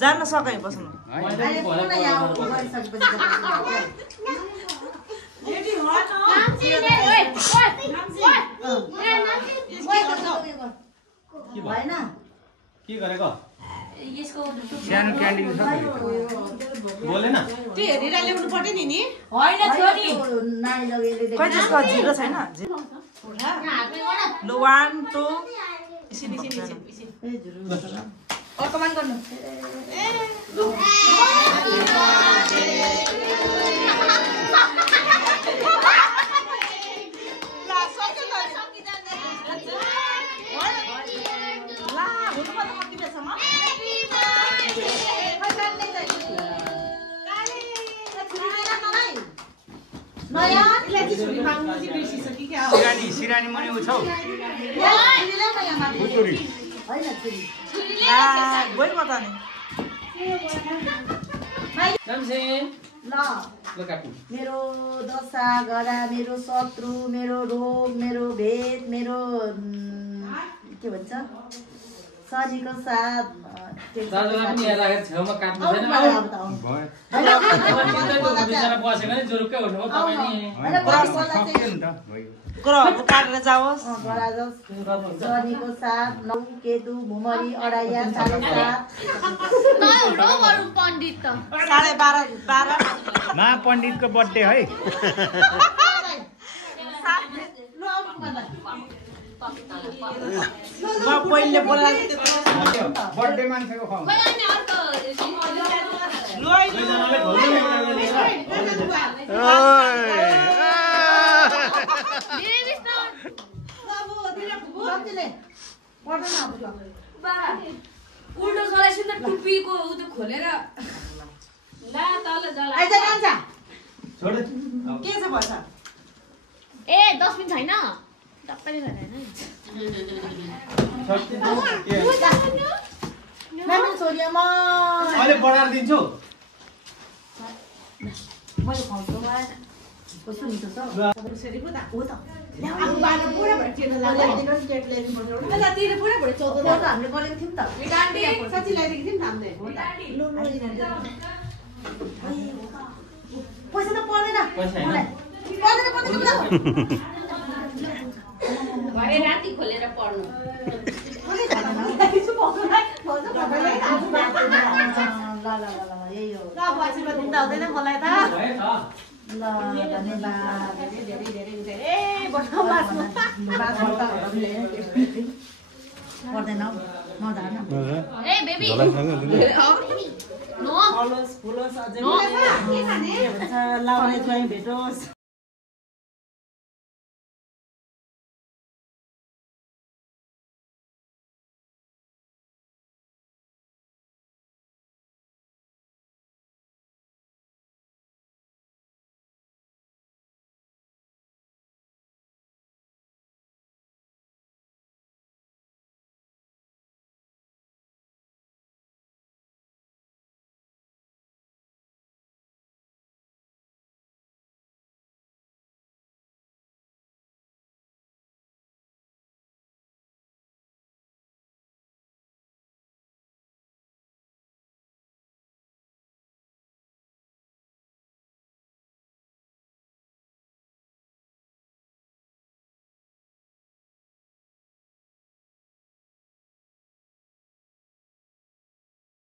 जान्न सकै बस्नु के गरेको सानो क्यान्डिङ छ बोलेन त्यो हेरेर ल्याउनु पर्यो नि होइन छोरी खै त्यसको जिरो छैन ल 1 2 कमान गर्नु सिरानी मनी उछौ गयो म त नि मेरो दशा गरा मेरो शत्रु मेरो रोग मेरो भेद मेरो के भन्छ शरीरको साथ ग्रहको काटेर जाओस् शनिको साथ नौ केतु भुमरी अडाइया 7.5 पण्डित 12:30 मा पण्डितको बर्थडे है म पहिले बोला बर्थडे मान्छेको खुवाउ उल्टो चलाइसिन त टुपीको उ त्यो खोलेर ला तल जला के छ भन्छ ए 10 मिनेट छैन टप्पै छैन नानी छोरी म अहिले बढाएर दिन्छु मैले खाउँछु कस्तो मिठो छ सेरी पो त हो त अब बाले पुरा भएर टेन लाग्यो केक ल्याइदिनु पर्छ ल तिरे पुरा भएर 14 त्यो त हामीले गरेको थियौँ त डान्डी साच्चै ल्याइदिएको थियौँ नि हामीले पैसा त पर्दैन पैसा हैन भरे राति खोलेर पढ्नु यही हो ल पछि दिँदा हुँदैन मलाई त ल धन्यवाद ए बस्नु बास्नु पर्दैन हौ मजा आएन ए बेबी नो फलोस् फुलोस् अझै के भन्छ लाउने चाहिँ भेटोस्